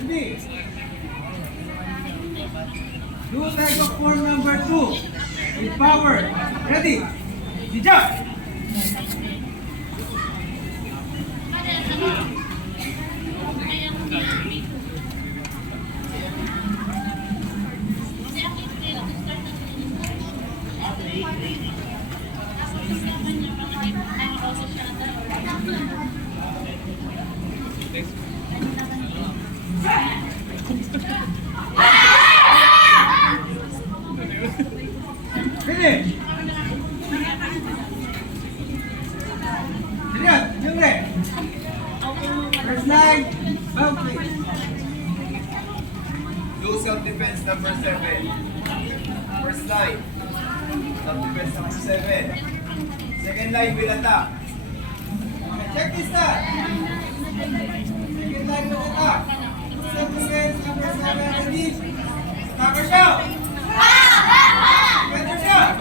Ready? Do type of form number 2 with power. Ready? Hijab. Ready? Lihat, jengre. First line, bounty. Do self-defense number 7. First line. Self-defense number 7. Second line will attack. Check this out. Second line will attack. Self-defense number 7. Ready? Attacker shout. Defender shout.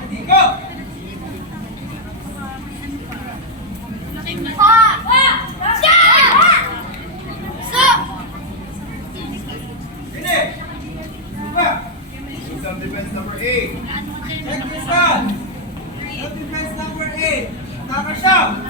Ready, go. Ready? Diba? Do self-defense number 8. Check this out. Self-defense number 8. Attacker shout.